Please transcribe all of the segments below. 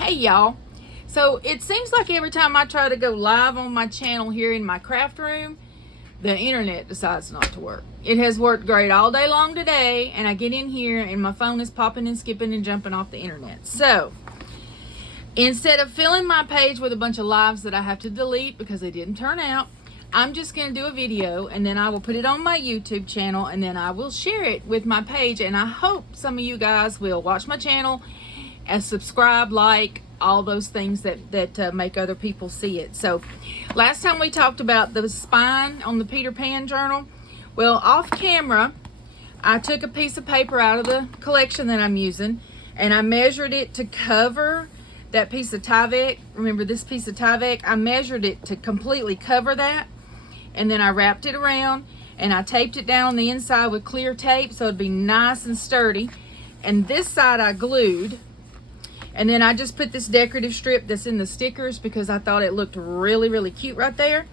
Hey y'all. So it seems like every time I try to go live on my channel here in my craft room, the internet decides not to work. It has worked great all day long today, and I get in here and my phone is popping and skipping and jumping off the internet. So instead of filling my page with a bunch of lives that I have to delete because they didn't turn out, I'm just going to do a video and then I will put it on my YouTube channel and then I will share it with my page. And I hope some of you guys will watch my channel and subscribe, like, all those things that make other people see it. So last time we talked about the spine on the Peter Pan journal. Well, off camera, I took a piece of paper out of the collection that I'm using and I measured it to cover that piece of Tyvek. Remember this piece of Tyvek? I measured it to completely cover that, and then I wrapped it around and I taped it down on the inside with clear tape so it'd be nice and sturdy. And this side I glued, and then I just put this decorative strip that's in the stickers because I thought it looked really, really cute right there.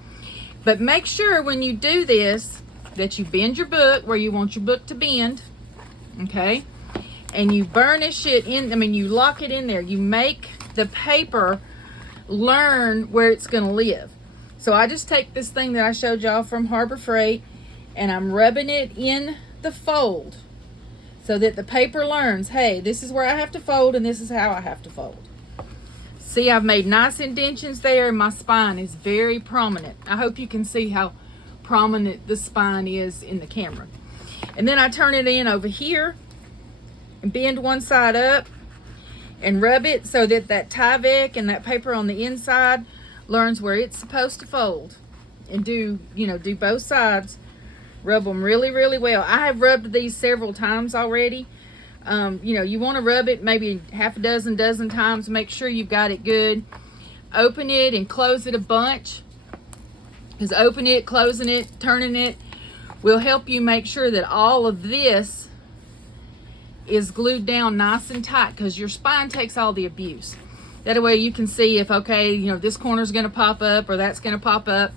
But make sure when you do this that you bend your book where you want your book to bend, okay? And you burnish it in, you lock it in there. You make the paper learn where it's gonna live. So I just take this thing that I showed y'all from Harbor Freight and I'm rubbing it in the fold so that the paper learns, hey, this is where I have to fold and this is how I have to fold. See, I've made nice indentions there and my spine is very prominent. I hope you can see how prominent the spine is in the camera. And then I turn it in over here and bend one side up and rub it so that that Tyvek and that paper on the inside learns where it's supposed to fold. And do both sides. Rub them really, really well. I have rubbed these several times already. You want to rub it maybe half a dozen times. Make sure you've got it good. Open it and close it a bunch. Because open it, closing it, turning it will help you make sure that all of this is glued down nice and tight, because your spine takes all the abuse. That way you can see if, okay, this corner's going to pop up or that's going to pop up.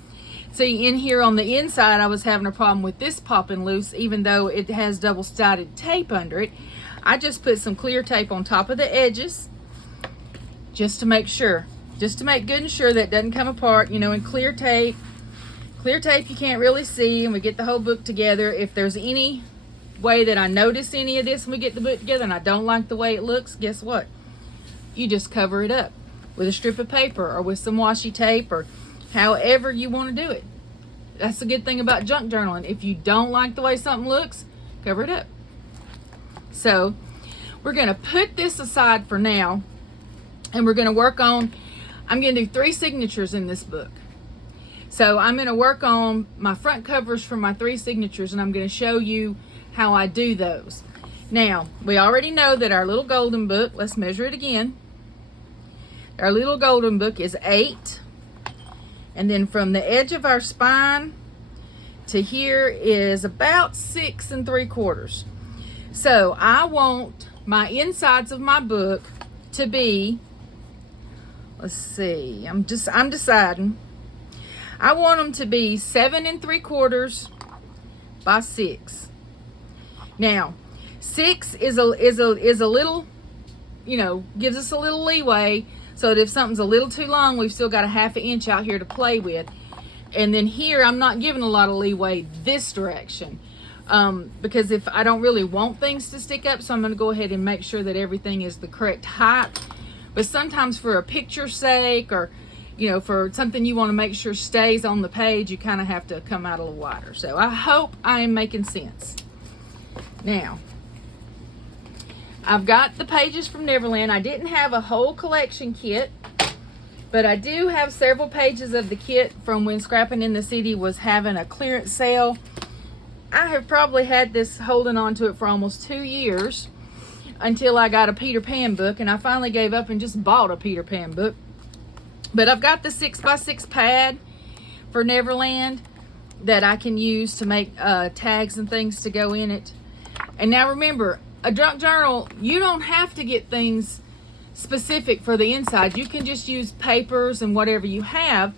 See, in here on the inside, I was having a problem with this popping loose, even though it has double-sided tape under it. I just put some clear tape on top of the edges just to make sure, just to make good and sure that it doesn't come apart, and clear tape you can't really see, and we get the whole book together. If there's any way that I notice any of this when we get the book together and I don't like the way it looks, guess what? You just cover it up with a strip of paper or with some washi tape or however you want to do it. That's the good thing about junk journaling. If you don't like the way something looks, cover it up. So we're going to put this aside for now, and we're going to work on, I'm going to do 3 signatures in this book. So I'm going to work on my front covers for my 3 signatures, and I'm going to show you how I do those. Now, we already know that our little golden book, let's measure it again. Our little golden book is 8. And then from the edge of our spine to here is about 6 3/4. So I want my insides of my book to be, let's see, I'm deciding. I want them to be 7 3/4 by 6. Now, 6 is a little, gives us a little leeway, so that if something's a little too long, we've still got a ½ inch out here to play with. And then here, I'm not giving a lot of leeway this direction, because if I don't really want things to stick up, so I'm going to go ahead and make sure that everything is the correct height. But sometimes for a picture's sake, or for something you want to make sure stays on the page, you kind of have to come out a little wider. So I hope I am making sense. Now, I've got the pages from Neverland. I didn't have a whole collection kit, but I do have several pages of the kit from when Scrapping in the City was having a clearance sale. I have probably had this holding on to it for almost 2 years until I got a Peter Pan book, and I finally gave up and just bought a Peter Pan book. But I've got the 6x6 pad for Neverland that I can use to make tags and things to go in it. And now remember, a junk journal, you don't have to get things specific for the inside. You can just use papers and whatever you have.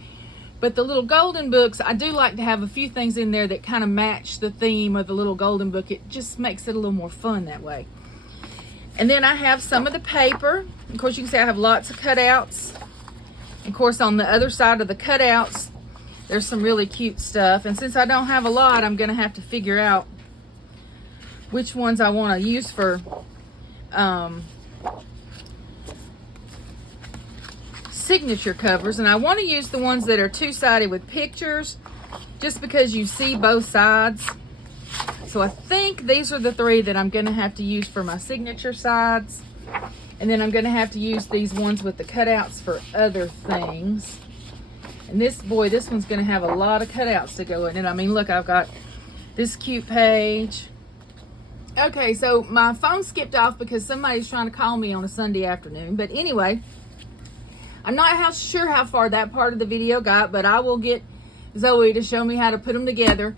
But the little golden books, I do like to have a few things in there that kind of match the theme of the little golden book. It just makes it a little more fun that way. And then I have some of the paper. Of course, you can see I have lots of cutouts. Of course, on the other side of the cutouts, there's some really cute stuff. And since I don't have a lot, I'm gonna have to figure out which ones I want to use for signature covers. And I want to use the ones that are two-sided with pictures, just because you see both sides. So I think these are the three that I'm going to have to use for my signature sides. And then I'm going to have to use these ones with the cutouts for other things. And this one's going to have a lot of cutouts to go in it. I mean, look, I've got this cute page. Okay, so my phone skipped off because somebody's trying to call me on a Sunday afternoon. But anyway, I'm not sure how far that part of the video got, but I will get Zoe to show me how to put them together.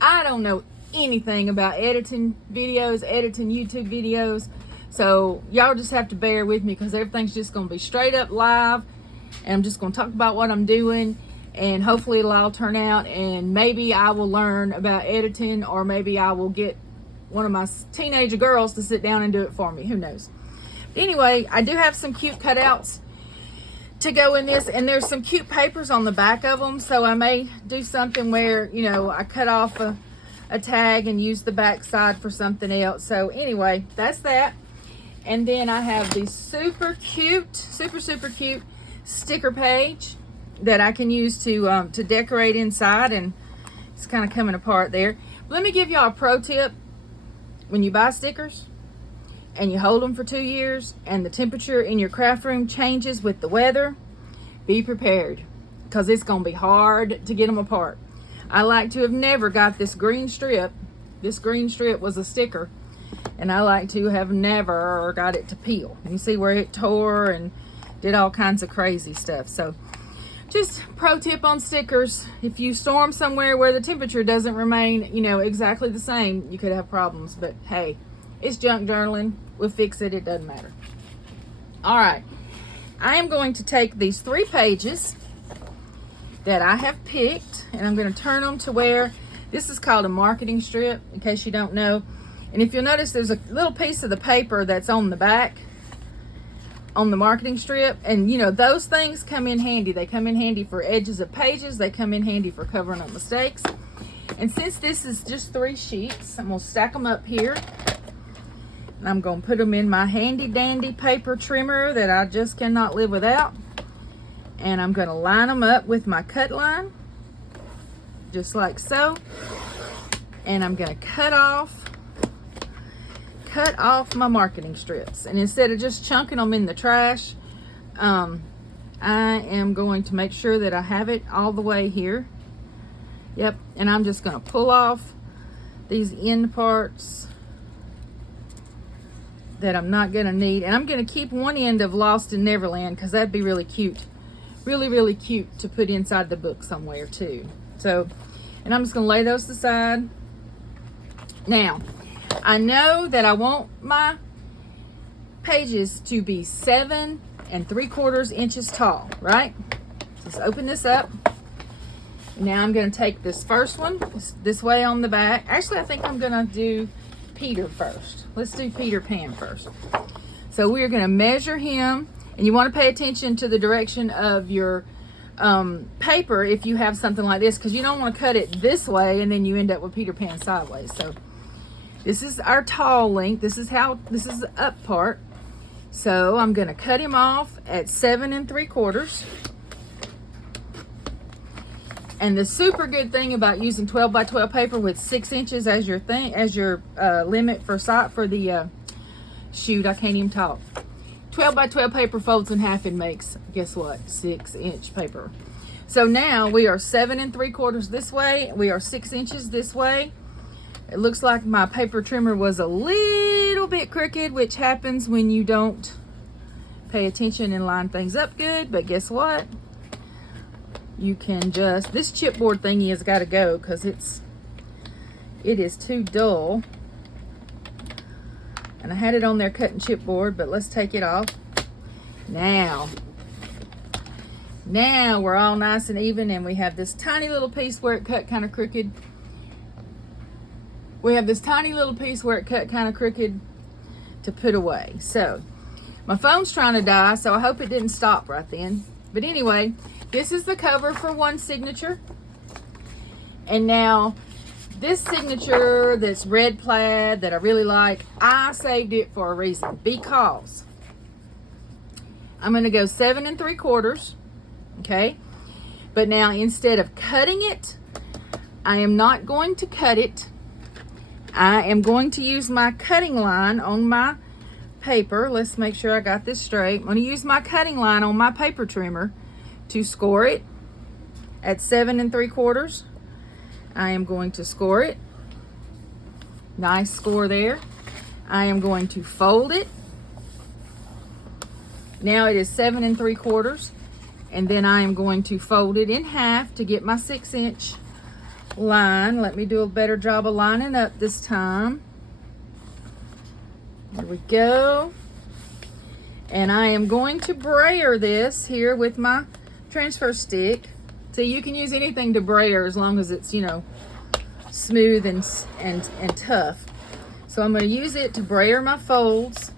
I don't know anything about editing videos, editing YouTube videos, so y'all just have to bear with me because everything's just going to be straight up live, and I'm just going to talk about what I'm doing, and hopefully it'll all turn out, and maybe I will learn about editing, or maybe I will get one of my teenager girls to sit down and do it for me. Who knows? But anyway, I do have some cute cutouts to go in this, and there's some cute papers on the back of them, so I may do something where, you know, I cut off a tag and use the back side for something else. So anyway, that's that. And then I have the super cute sticker page that I can use to decorate inside, and it's kind of coming apart there. Let me give y'all a pro tip. When you buy stickers and you hold them for 2 years and the temperature in your craft room changes with the weather, be prepared, because it's going to be hard to get them apart. I like to have never got this green strip. This green strip was a sticker, and I like to have never got it to peel. You see where it tore and did all kinds of crazy stuff. So just pro tip on stickers: if you store them somewhere where the temperature doesn't remain, you know, exactly the same, you could have problems. But hey, it's junk journaling. We'll fix it. It doesn't matter. All right, I am going to take these 3 pages that I have picked, and I'm going to turn them to where this is called a marketing strip, in case you don't know. And if you'll notice, there's a little piece of the paper that's on the back on the marketing strip, and you know, those things come in handy. They come in handy for edges of pages. They come in handy for covering up mistakes. And since this is just 3 sheets, I'm going to stack them up here, and I'm going to put them in my handy dandy paper trimmer that I just cannot live without. And I'm going to line them up with my cut line, just like so. And I'm going to cut off my marketing strips. And instead of just chunking them in the trash, I am going to make sure that I have it all the way here. Yep. And I'm just going to pull off these end parts that I'm not going to need. And I'm going to keep one end of Lost in Neverland, because that'd be really cute. Really cute to put inside the book somewhere too. So, and I'm just going to lay those aside. Now, I know that I want my pages to be 7 3/4 inches tall, right? Let's open this up. Now I'm going to take this first one this way on the back. Actually, I think I'm going to do Peter first. Let's do Peter Pan first. So we're going to measure him. And you want to pay attention to the direction of your paper if you have something like this, because you don't want to cut it this way and then you end up with Peter Pan sideways. So this is our tall length. This is the up part. So I'm going to cut him off at 7 3/4. And the super good thing about using 12 by 12 paper with 6 inches as your limit for the shoot, I can't even talk. 12 by 12 paper folds in half and makes, guess what, 6-inch paper. So now we are 7 3/4 this way. We are 6 inches this way. It looks like my paper trimmer was a little bit crooked, which happens when you don't pay attention and line things up good. But guess what? You can just, this chipboard thingy has got to go because it is too dull. And I had it on there cutting chipboard, but let's take it off. Now we're all nice and even, and we have this tiny little piece where it cut kind of crooked. to put away. So my phone's trying to die, so I hope it didn't stop right then. But anyway, this is the cover for one signature. And now this signature that's red plaid that I really like, I saved it for a reason, because I'm going to go 7 3/4, okay? But now instead of cutting it, I am not going to cut it. I am going to use my cutting line on my paper. Let's make sure I got this straight. I'm going to use my cutting line on my paper trimmer to score it at 7 3/4. I am going to score it. Nice score there. I am going to fold it. Now it is 7 3/4, and then I am going to fold it in half to get my 6-inch line. Let me do a better job of lining up this time. There we go. And I am going to brayer this here with my transfer stick. So you can use anything to brayer as long as it's, you know, smooth and tough. So I'm going to use it to brayer my folds.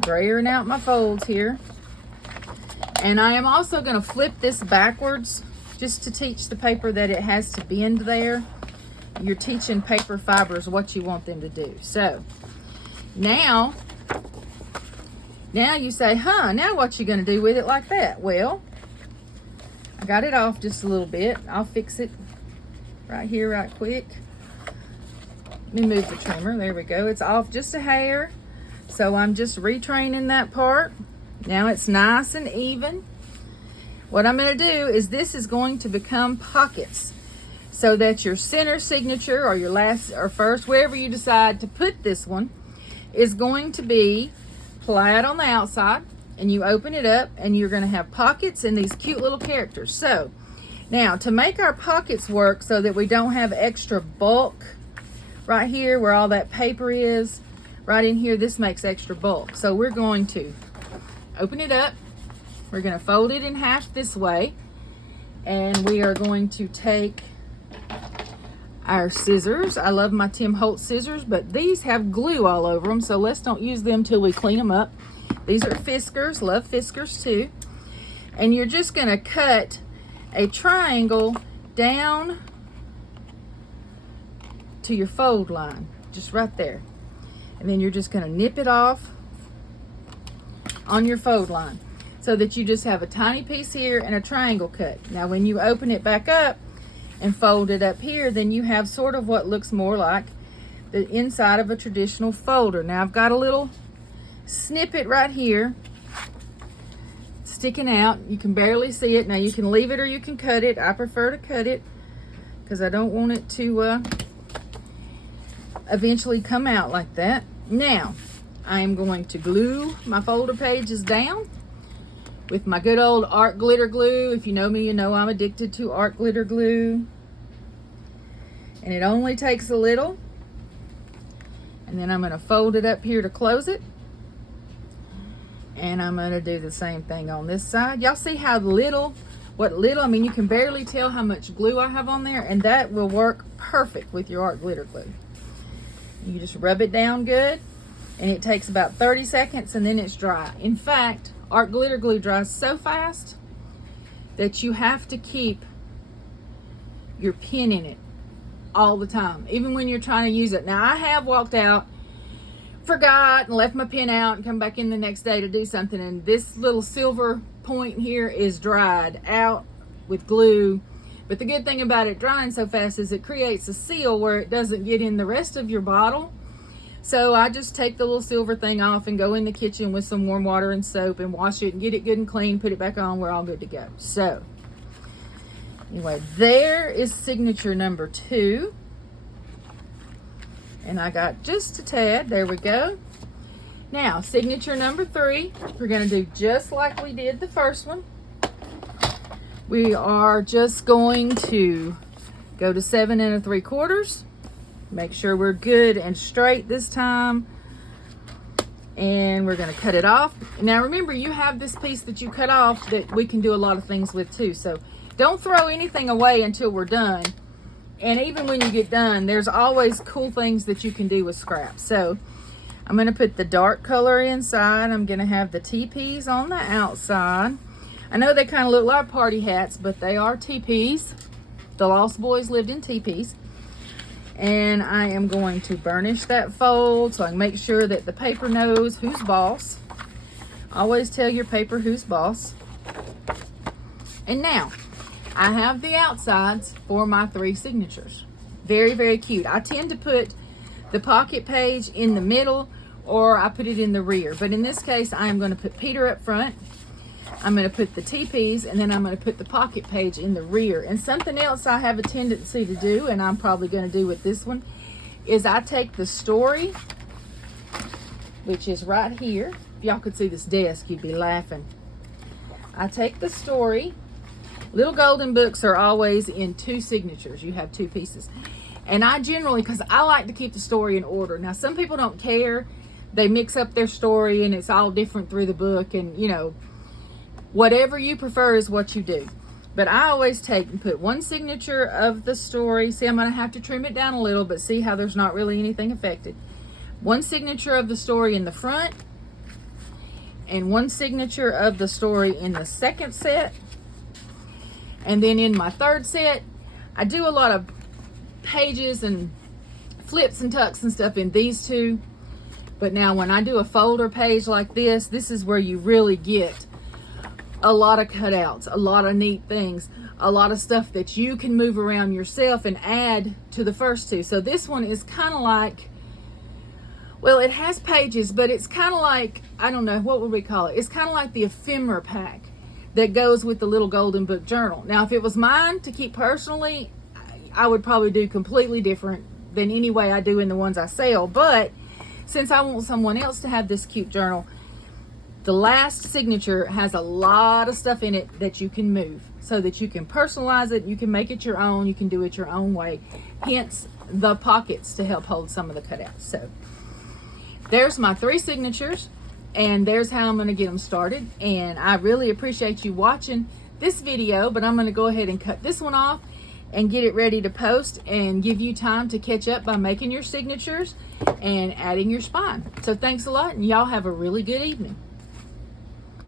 Brayering out my folds here. And I am also going to flip this backwards just to teach the paper that it has to bend there. You're teaching paper fibers what you want them to do. So now you say, now what you going to do with it like that? Well, I got it off just a little bit. I'll fix it right here right quick. Let me move the trimmer. There we go. It's off just a hair. So I'm just retraining that part. Now it's nice and even. What I'm going to do is this is going to become pockets so that your center signature or your last or first, wherever you decide to put this one, is going to be plaid on the outside. And you open it up and you're going to have pockets and these cute little characters. So now to make our pockets work so that we don't have extra bulk right here where all that paper is, right in here, this makes extra bulk. So we're going to open it up. We're going to fold it in half this way. And we are going to take our scissors. I love my Tim Holtz scissors, but these have glue all over them. So let's don't use them till we clean them up. These are Fiskars. Love Fiskars too. And you're just going to cut a triangle down to your fold line. Just right there. And then you're just going to nip it off on your fold line so that you just have a tiny piece here and a triangle cut. Now when you open it back up and fold it up here, then you have sort of what looks more like the inside of a traditional folder. Now I've got a little snippet right here sticking out. You can barely see it. Now you can leave it or you can cut it. I prefer to cut it because I don't want it to eventually come out like that. Now I am going to glue my folder pages down with my good old art glitter glue. If you know me, you know I'm addicted to art glitter glue. And it only takes a little. And then I'm going to fold it up here to close it. And I'm going to do the same thing on this side. Y'all see how little, I mean, you can barely tell how much glue I have on there. And that will work perfect with your art glitter glue. You just rub it down good. And it takes about 30 seconds and then it's dry. In fact, art glitter glue dries so fast that you have to keep your pen in it all the time, even when you're trying to use it. Now I have walked out, forgot, and left my pen out and come back in the next day to do something, and this little silver point here is dried out with glue. But the good thing about it drying so fast is it creates a seal where it doesn't get in the rest of your bottle. So I just take the little silver thing off and go in the kitchen with some warm water and soap and wash it and get it good and clean, put it back on, we're all good to go. So anyway, there is signature number 2. And I got just a tad, there we go. Now, signature number 3, we're gonna do just like we did the first one. We are just going to go to 7 3/4. Make sure we're good and straight this time. And we're going to cut it off. Now remember, you have this piece that you cut off that we can do a lot of things with too. So don't throw anything away until we're done. And even when you get done, there's always cool things that you can do with scraps. So I'm going to put the dark color inside. I'm going to have the teepees on the outside. I know they kind of look like party hats, but they are teepees. The Lost Boys lived in teepees. And I am going to burnish that fold so I can make sure that the paper knows who's boss. Always tell your paper who's boss. And now, I have the outsides for my 3 signatures. Very, very cute. I tend to put the pocket page in the middle, or I put it in the rear. But in this case, I am going to put Peter up front. I'm going to put the teepees, and then I'm going to put the pocket page in the rear. And something else I have a tendency to do, and I'm probably going to do with this one, is I take the story, which is right here. If y'all could see this desk, you'd be laughing. I take the story. Little golden books are always in 2 signatures. You have 2 pieces. And I generally, because I like to keep the story in order. Now, some people don't care. They mix up their story, and it's all different through the book, and, you know, whatever you prefer is what you do. But I always take and put 1 signature of the story. See, I'm going to have to trim it down a little, but see how there's not really anything affected. 1 signature of the story in the front, and 1 signature of the story in the second set. And then in my 3rd set, I do a lot of pages and flips and tucks and stuff in these 2. But now when I do a folder page like this, this is where you really get a lot of cutouts, a lot of neat things, a lot of stuff that you can move around yourself and add to the first 2. So this one is kind of like, well, it has pages, but it's kind of like, I don't know, what would we call it? It's kind of like the ephemera pack that goes with the little golden book journal. Now, if it was mine to keep personally, I would probably do completely different than any way I do in the ones I sell. But since I want someone else to have this cute journal, the last signature has a lot of stuff in it that you can move so that you can personalize it. You can make it your own. You can do it your own way. Hence the pockets to help hold some of the cutouts. So there's my 3 signatures, and there's how I'm going to get them started. And I really appreciate you watching this video, but I'm going to go ahead and cut this one off and get it ready to post and give you time to catch up by making your signatures and adding your spine. So thanks a lot, and y'all have a really good evening.